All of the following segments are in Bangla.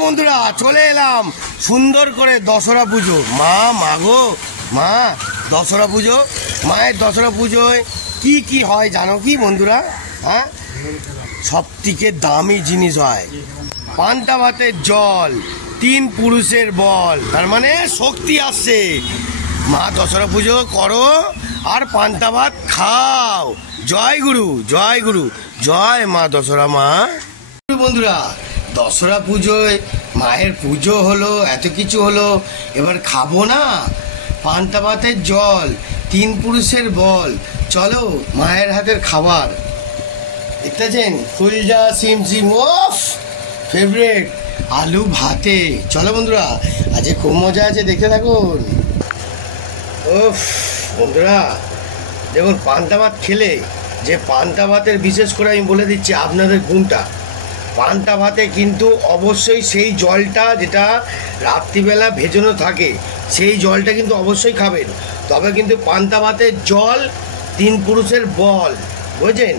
বন্ধুরা চলে এলাম সুন্দর করে দশরা পুজো। মাগো মা, দশরা পুজো, মায়ের দশরা পুজোয় কি কি হয় জানো কি বন্ধুরা? হ্যাঁ, সব থেকে দামি জিনিস হয় পান্তা ভাতের জল, 3 পুরুষের বল, তার মানে শক্তি আসছে। মা দশরা পুজো করো আর পান্তা ভাত খাও। জয় গুরু, জয় গুরু, জয় মা দশরা মা। বন্ধুরা দশরা পুজোয় মায়ের পুজো হলো, এত কিছু হলো, এবার খাবো না পান্তা ভাতের জল, 3 পুরুষের বল। চলো মায়ের হাতের খাবার দেখতেছেন, ফুলজা সিম সিম ওফ ফেভারিট আলু ভাতে। চলো বন্ধুরা আজকে খুব মজা আছে, দেখতে থাকুন। ওফ বন্ধুরা দেখুন, পান্তা ভাত খেলে যে পান্তা ভাতের বিশেষ করে আমি বলে দিচ্ছি আপনাদের গুণটা, পান্তা ভাতে কিন্তু অবশ্যই সেই জলটা যেটা রাত্রিবেলা ভেজানো থাকে সেই জলটা কিন্তু অবশ্যই খাবেন, তবে কিন্তু পান্তা ভাতের জল 3 পুরুষের বল, বুঝছেন?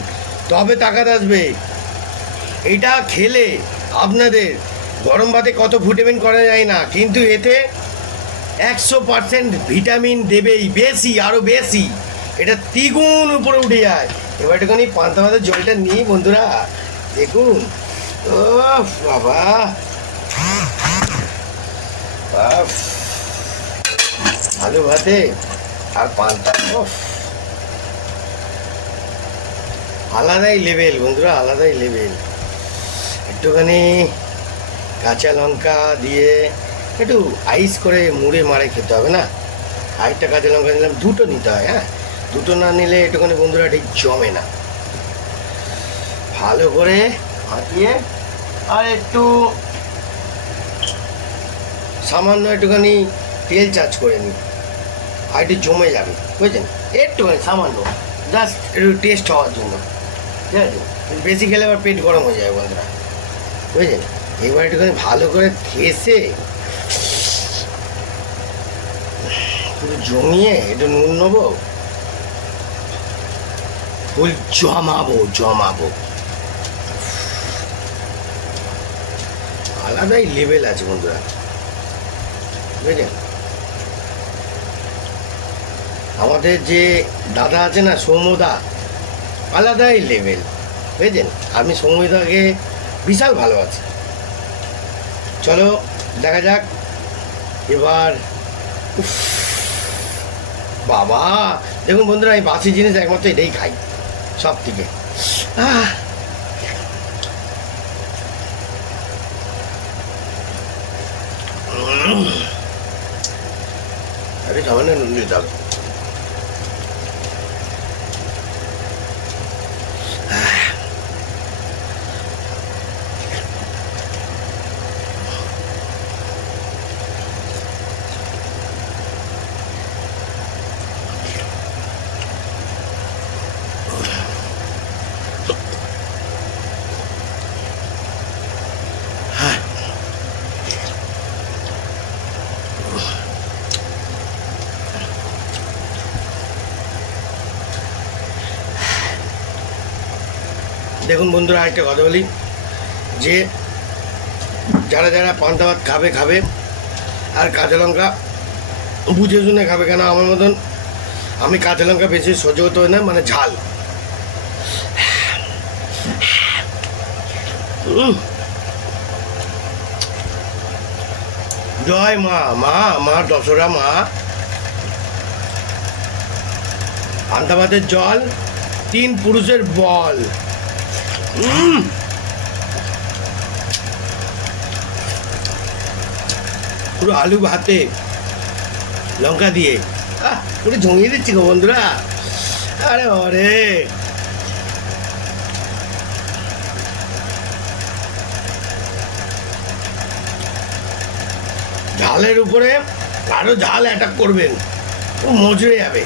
তবে তাকাত আসবে। এটা খেলে আপনাদের গরম ভাতে কত ভিটামিন করা যায় না, কিন্তু এতে 100% ভিটামিন দেবেই, বেশি, আরও বেশি, এটা 3 গুণ উপরে উঠে যায়। এবার একটুখানি পান্তা ভাতের জলটা নিই বন্ধুরা, দেখুন। ও বাবা, আলু ভাতে আর পান্তা, আলাদাই লেভেল বন্ধুরা, আলাদাই লেভেল। একটুখানি কাঁচা লঙ্কা দিয়ে একটু আইস করে মুড়ে মারে খেতে হবে না? আরেকটা কাঁচা লঙ্কা নিলাম, 2টো নিতে হয়। হ্যাঁ, 2টো না নিলে একটুখানি বন্ধুরা ঠিক জমে না। ভালো করে মাখিয়ে আর একটু সামান্য একটুখানি তেল চার্জ করে নিই, আর একটু জমে যাবে, বুঝছেন? একটুখানি সামান্য, জাস্ট একটু টেস্ট হওয়ার জন্য, ঠিক আছে? বেশি খেলে আবার পেট গরম হয়ে যাবে বন্ধুরা, বুঝলেন? এবার একটুখানি ভালো করে ঘেঁষে পুরো জমিয়ে একটু নুন নেবো, ফুল জমাবো। আলাদাই লেভেল আছে বন্ধুরা, বুঝলেন? আমাদের যে দাদা আছে না, সৌম্যদা, আলাদাই লেভেল, বুঝলেন? আমি সৌম্যদাকে বিশাল ভালো আছি। চলো দেখা যাক এবার। বাবা দেখুন বন্ধুরা, আমি বাসি জিনিস একমাত্র এটাই খাই সব থেকে। আরে সামান্য নুন দিতে হবে। দেখুন বন্ধুরা, আরেকটা কথা বলি, যে যারা যারা পান্তা ভাত খাবে আর কাঁচা লঙ্কা বুঝে শুনে খাবে, কেন আমার মতন আমি কাঁচা লঙ্কা বেশি সহ্য হতে হয় না, মানে ঝাল। জয় মা দশরা মা। পান্তা ভাতের জল, 3 পুরুষের বল। পুরো আলু ভাতে লঙ্কা দিয়ে পুরো জমিয়ে দিচ্ছি গো বন্ধুরা। আরে ওরে, ঝালের উপরে আরো ঝাল অ্যাটাক করবেন, ও মজে যাবে।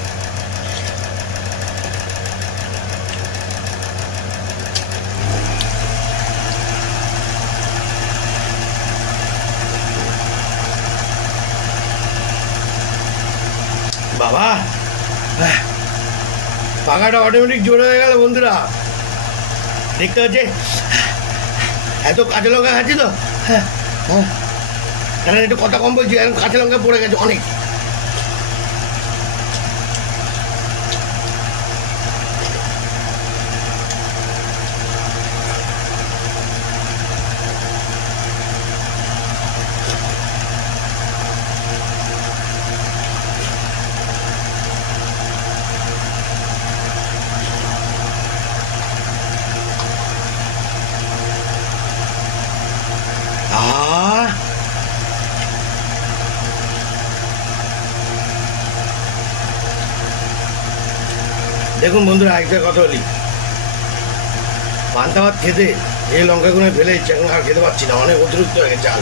বাবা পাখাটা অটোমেটিক জোরে হয়ে গেল বন্ধুরা, দেখতে হচ্ছে। এত কাঁচা লঙ্কা খাচ্ছি তো, হ্যাঁ, কারণ একটু কথা কম বলছি, কারণ কাঁচা লঙ্কা পড়ে গেছে অনেক। দেখুন বন্ধুরা, একটা কথা বলি, পান্তা ভাত খেতে এই লঙ্কাগুলো ফেলে দিচ্ছে, এখন আর খেতে পারছি না, অনেক অতিরিক্ত হয়ে গেছে চাল।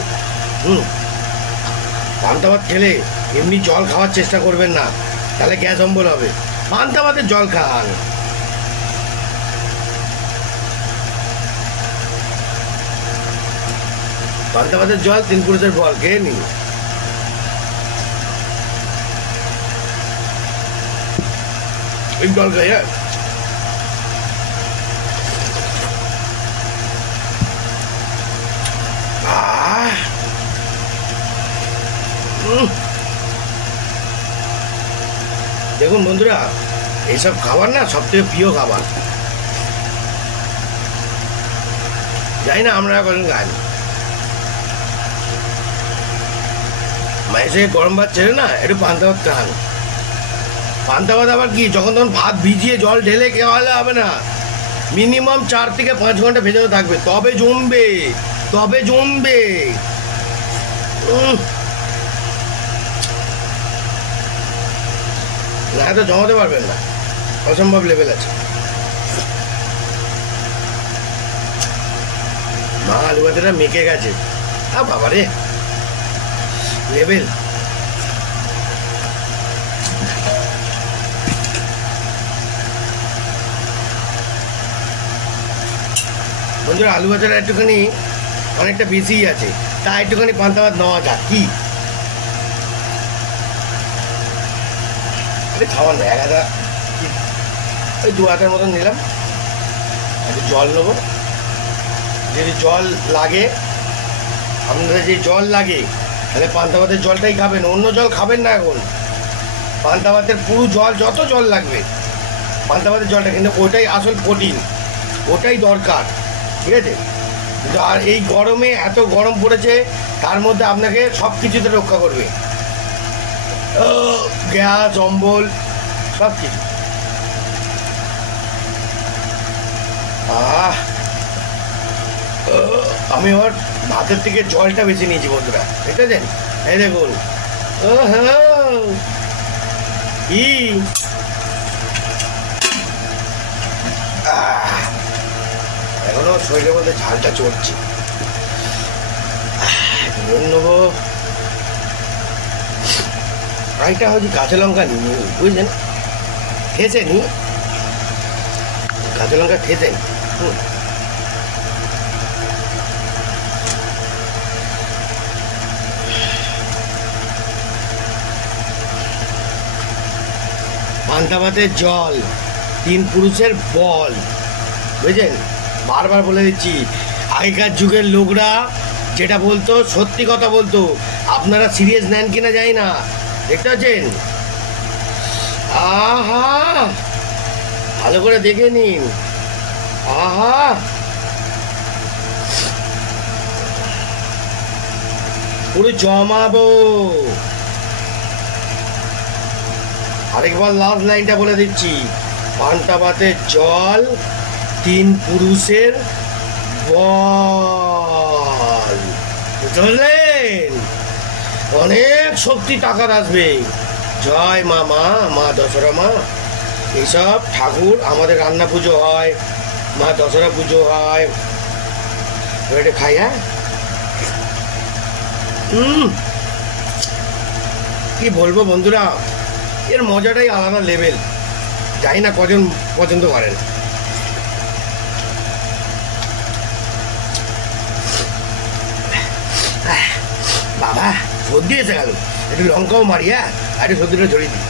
পান্তা ভাত খেলে এমনি জল খাওয়ার চেষ্টা করবেন না, তাহলে গ্যাস অম্বল হবে। পান্তা ভাতের জল খান। পান্তা ভাতের জল 3 পুরুষের ফল, খেয়ে নিন। এই জল খাই। হ্যাঁ, দেখুন বন্ধুরা, এইসব খাবার না সব থেকে প্রিয় খাবার। যাই না আমরা এখন খাই মায়ের থেকে গরম ভাত ছেড়ে না একটু পান্তা ভাত খান। পান্তা ভাত আবার কি যখন তখন ভাত ভিজিয়ে জল ঢেলে খাওয়ালে হবে না, মিনিমাম 4 থেকে 5 ঘন্টা ভেজানো থাকবে, তবে জমবে, তবে জমবে। না তো জমাতে পারবেন না, অসম্ভব লেভেল আছে। মা আলু ভাতেটা মেকে গেছে, বাবা রে লেভেল। বন্ধুরা, আলু ভাজাটা একটুখানি অনেকটা বেশিই আছে, তা একটুখানি পান্তা ভাত নেওয়া যাক কি? খাওয়ার না, 1 হাজার ওই 2 হাজার মতন নিলাম। একটু জল নেবো, যদি জল লাগে, আপনাদের যে জল লাগে তাহলে পান্তা ভাতের জলটাই খাবেন, অন্য জল খাবেন না। এখন পান্তা ভাতের পুরো জল, যত জল লাগবে পান্তা ভাতের জলটা, কিন্তু ওটাই আসল প্রোটিন, ওটাই দরকার, ঠিক আছে? কিন্তু আর এই গরমে এত গরম পড়েছে, তার মধ্যে আপনাকে সব কিছুতে রক্ষা করবে, গ্যাস অম্বল সব কিছু। আমি আবার ভাতের থেকে জলটা বেশি নিয়েছি বন্ধুরা, দেখতেছেন? এই দেখুন, কি এখনো শরীরের মধ্যে ঝালটা চড়ছে। নেবো আরেকটা, হয়তো কাঁচা লঙ্কা নিই, বুঝলেন? খেয়েছেন কাঁচা লঙ্কা, খেয়েছেন? পান্তা ভাতের জল 3 পুরুষের বল, বুঝলেন? বারবার বলে দিচ্ছি, আগেকার যুগের লোকরা যেটা বলতো সত্যি কথা বলতো, আপনারা সিরিয়াস নেন কিনা জানি না, দেখতে পাচ্ছেন? আহা, ভালো করে দেখে নিন। আহা, পুরো জমাবো। আরেকবার লাস্ট লাইনটা বলে দিচ্ছি, পান্তা ভাতের জল 3 পুরুষের বল, বুঝলেন? অনেক শক্তি টাকার আসবে। জয় মা, মা দশরা মা। এইসব ঠাকুর আমাদের রান্না পুজো হয়, মা দশরা পুজো হয়, এটা খাই। হ্যাঁ, কি বলবো বন্ধুরা, এর মজাটাই আলাদা লেভেল। জানি না কজন পছন্দ করেন। বাবা সর্দি এসে গেল, একটু লঙ্কাও মারি। হ্যাঁ, একটু সর্দিটা ঝরিয়ে দিই।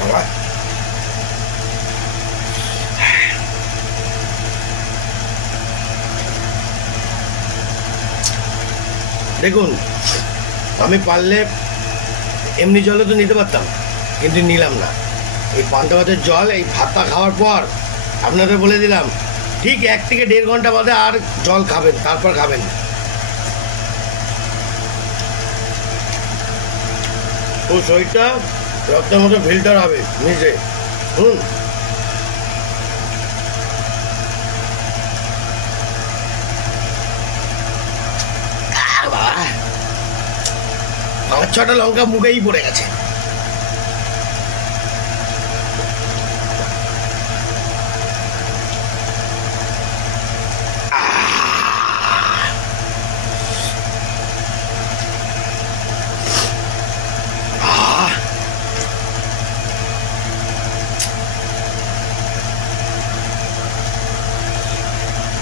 বাবা দেখুন, আমি পারলে এমনি জলে তো নিতে পারতাম, কিন্তু নিলাম না। এই পান্তা ভাতের জল এই ভাতটা খাওয়ার পর আপনাদের বলে দিলাম, ঠিক 1 থেকে 1.5 ঘন্টা বাদে আর জল খাবেন, তারপর খাবেন। ও শরীরটা রক্তের মতো ফিল্টার হবে নিজে। আমার 6টা লঙ্কা মুখেই পড়ে গেছে।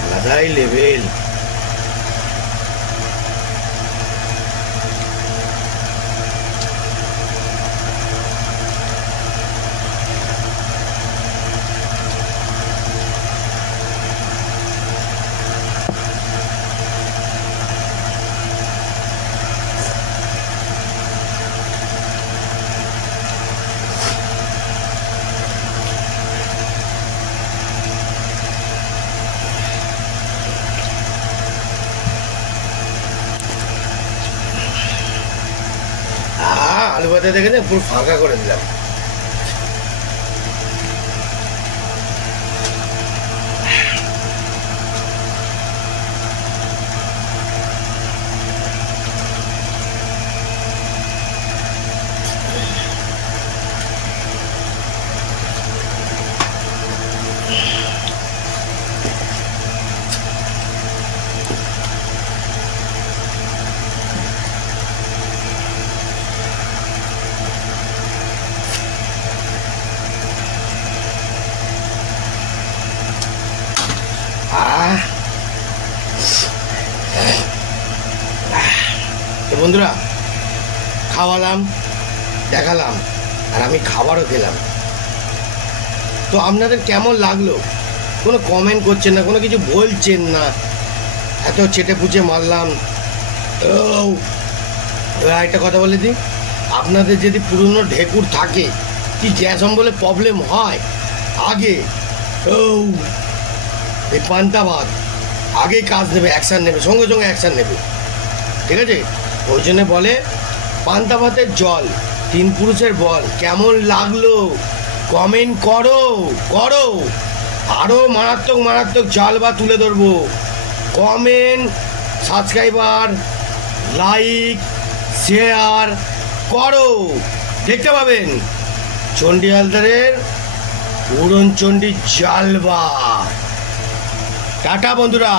আলাদাই লেভেল। আলু ভাতে দেখে পুরো ফাঁকা করে দিলাম। তো বন্ধুরা, খাওয়ালাম, দেখালাম, আর আমি খাবারও খেলাম। তো আপনাদের কেমন লাগলো? কোনো কমেন্ট করছেন না, কোনো কিছু বলছেন না, এত চেটে পুচে মারলাম। একটা কথা বলে দিই, আপনাদের যদি পুরনো ঢেকুর থাকে, কি গ্যাস অম্বলে প্রবলেম হয়, আগে এই পান্তা ভাত আগেই কাজ নেবে, অ্যাকশান নেবে, সঙ্গে সঙ্গে অ্যাকশান নেবে, ঠিক আছে? ওই জন্য বলে পান্তা ভাতের জল 3 পুরুষের বল। কেমন লাগলো কমেন্ট করো করো। আরও মারাত্মক মারাত্মক জাল বা তুলে ধরবো। কমেন্ট, সাবস্ক্রাইবার, লাইক, শেয়ার করো, দেখতে পাবেন চণ্ডী হালদারের উড়নচণ্ডী জালবা। টাটা বন্ধুরা।